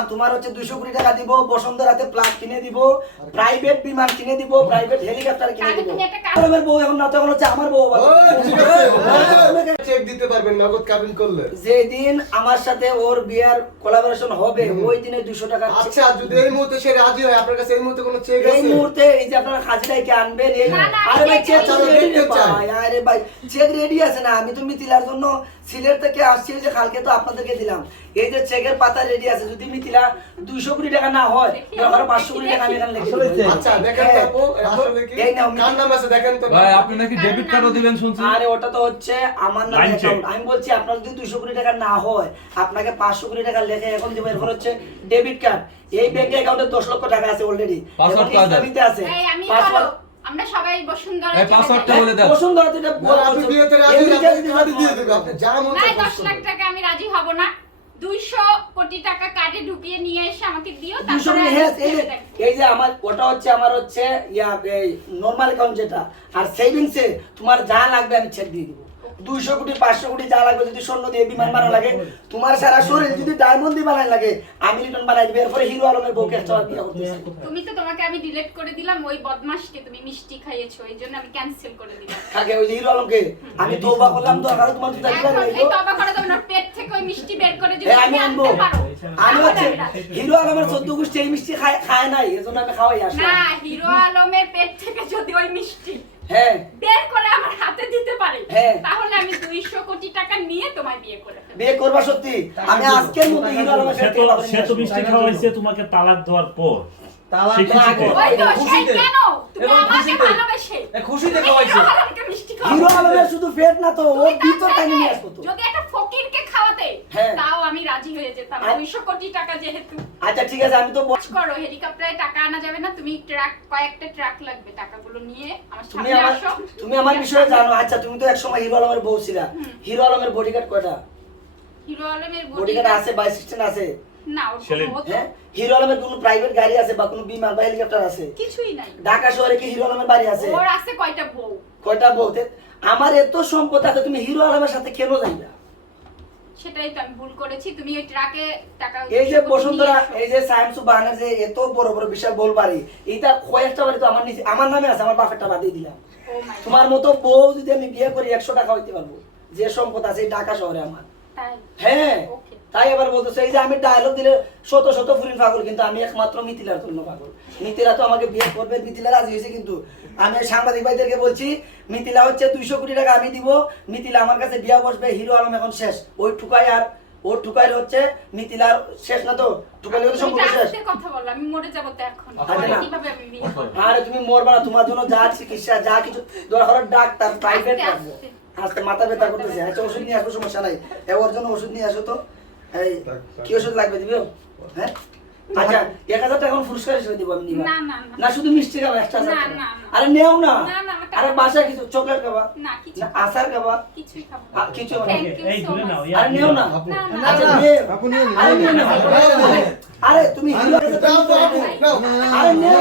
বললাম তোমার হচ্ছে দুশো কোটি টাকা দিব বসুন্ধরাতে প্লাট কিনে দিব প্রাইভেট বিমান কিনে দিব প্রাইভেট হেলিকপ্টার কিনে দিব। তুমি একটা কাজ- আমার বউ এখন না তখন হচ্ছে আমার বউ ও, ঠিক আছে। চেক দিতে পারবেন নগদ কাবিন করলে। যেদিন আমার সাথে ওর বিয়ার কোলাবোরেশন হবে ওই দিনে দুশো টাকা আচ্ছা যদি এই মুহূর্তে সে রাজি হয় আপনার কাছে এই মুহূর্তে কোনো চেক এই মুহূর্তে এই যে আপনারা হাজিরাইকে আনবেন এই না, না, আরে ভাই চেক চাই। রেডি চাই। আরে ভাই চেক রেডি আছে না আমি তো মিথিলার জন্য সিলেট থেকে আসছি যে কালকে তো আপনাদেরকে দিলাম। এই যে চেকের পাতা রেডি আছে যদি মিথিলা দুইশো কোটি টাকা না হয় পাঁচশো কোটি টাকা আমি এখানে লিখে। আচ্ছা দেখেন আপু আসলে কি কার নাম আছে দেখেন তো। ভাই আপনি নাকি ডেবিট কার্ডও দিবেন শুনছি। আরে ওটা তো হচ্ছে আমার নামে অ্যাকাউন্ট আমি বলছি আপনার যদি দুইশো কোটি টাকা না হয় আপনাকে পাঁচশো কোটি টাকা লেখে এখন দেবো। এরপর হচ্ছে ডেবিট কার্ড এই ব্যাংক অ্যাকাউন্টে দশ লক্ষ টাকা আছে অলরেডি। ইসলামিতে আছে। এই আমি Password- বলো, আমরা সবাই বসুন্ধরা এই পাসওয়ার্ডটা বলে দেন বসুন্ধরা। বিয়েতে রাজি আপনি দিয়ে পারব। দেবে আপনি যা মন চায় দশ খরচ লাখ টাকা আমি রাজি হব না। দুইশো কোটি টাকা কার্ডে ঢুকিয়ে নিয়ে এসে আমাকে দিও তারপরে আমি হ্যাঁ, এই যে আমার ওটা হচ্ছে আমার হচ্ছে ইয়া এই নর্মাল অ্যাকাউন্ট যেটা। আর সেভিংসে তোমার যা লাগবে আমি চেক দিয়ে দিব। দুইশো কোটি পাঁচশো কোটি যা লাগবে যদি স্বর্ণ দিয়ে বিমান বানানো লাগে তোমার সারা শরীর যদি ডায়মন্ড দিয়ে বানাই লাগে আমি রিটার্ন বানাই দিবে। এরপরে হিরো আলমের বউকে তুমি তো তোমাকে আমি ডিলিট করে দিলাম ওই বদমাশকে তুমি মিষ্টি খাইয়েছো এই জন্য আমি ক্যান্সেল করে দিলাম। কাকে ওই হিরো আলমকে? আমি তৌবা করলাম তো আর তোমার দিলাম করে না পেট থেকে ওই মিষ্টি বের করে যদি এ, আমি আনব। আমি হচ্ছে হিরো আলমের চোদ্দ গোষ্ঠী এই মিষ্টি খায় খায় নাই এজন্য আমি খাওয়াই আসি না হিরো আলমের পেট থেকে যদি ওই মিষ্টি হ্যাঁ। বের করে আমার হাতে দিতে পারে হ্যাঁ। তাহলে আমি দুইশো কোটি টাকা নিয়ে তোমায় বিয়ে করে বিয়ে করবা সত্যি। আমি আজকের মতো হিরো আলমের সাথে সে তো মিষ্টি খাওয়াইছে তোমাকে তালাক দেওয়ার পর। তালাক খুশিতে। খুশিতে। কেন? তুমি আমাকে ভালোবেসে। খুশিতে খাওয়াইছে। হিরো আলমের শুধু পেট না তো ও তুমি তার ভিতর টাইনে নিয়ে সাথে আসব তো। যদি একটা ফকিরকে খাওয়াতে হ্যাঁ। তাও আমি রাজি হয়ে যেতাম। দুইশো কোটি টাকা যেহেতু। আচ্ছা ঠিক আছে আমি তো কাজ করো হেলিকপ্টারে টাকা আনা যাবে না। তুমি ট্রাক কয়েকটা ট্রাক লাগবে টাকাগুলো নিয়ে আমার তুমি সামনে আমার আসো। তুমি আমার বিষয়ে জানো। আচ্ছা তুমি তো একসময় হিরো আলমের বউ ছিলা। হিরো আলমের বডিগার্ড কয়টা? হিরো আলমের বডিগার্ড আছে বাই সিস্টেম আছে? না হ্যাঁ? হিরো আলমের কোনো প্রাইভেট গাড়ি আছে বা কোনো বিমান বা হেলিকপ্টার আছে? কিছুই নাই। ঢাকা শহরে কি হিরো আলমের বাড়ি আছে? ওর আছে কয়টা বউ। কয়টা বলতে আমার এত সম্পদ আছে তুমি হিরো আলমের সাথে কেন যাইবা? সেটাই তো আমি ভুল করেছি। তুমি ওই ট্রাকে টাকা এই যে বসুন্ধরা এই যে এত বড় বড় বিশাল বল বাড়ি এইটা কয়েকটা বাড়ি তো আমার নিচে আমার নামে আছে আমার বাপেরটা বাদিয়ে দিলাম। Oh তোমার মতো বউ যদি আমি বিয়ে করি একশো টাকা হইতে পারব। যে সম্পদ আছে এই ঢাকা শহরে আমার। হ্যাঁ তাই এবার বলতেছে এই যে আমি ডায়লগ দিলে শত শত ফুরিন পাগল কিন্তু আমি একমাত্র মিথিলার জন্য পাগল। মিথিলা তো আমাকে বিয়ে করবে মিথিলা রাজি হয়েছে কিন্তু আমি সাংবাদিক ভাইদেরকে বলছি মিথিলা হচ্ছে দুইশো কোটি টাকা আমি দিব মিথিলা আমার কাছে বিয়া বসবে হিরো আলম এখন শেষ। ওই টুকাই আর ওর টুকাই হচ্ছে মিথিলার শেষ না তো? তুমি সম্পর্ক তো শেষ। কথা বলো আমি মরে যাব তো এখন। আচ্ছা। কীভাবে আমি আরে তুমি মরবা না তোমার জন্য যা চিকিৎসা যা কিছু দরকার ডাক্তার প্রাইভেট রাখব। আজকে মাথা ব্যথা করতেছে। আচ্ছা ওষুধ নিয়ে আসব সমস্যা নাই। এ ওর জন্য ওষুধ নিয়ে আসো তো। এই কি ওষুধ লাগবে দিবে হ্যাঁ? আচ্ছা এক হাজার টাকা পুরস্কার হিসেবে দিব আমি নিবা। না, না, না। না শুধু মিষ্টি খাবা না। আরে নেও না। না, না, আমার আরে বাসায় কিছু চকলেট খাবা। না আচার খাবা। কিছু আরে নেও না। আপু, না, না, আচ্ছা। আরে তুমি। আরে নেও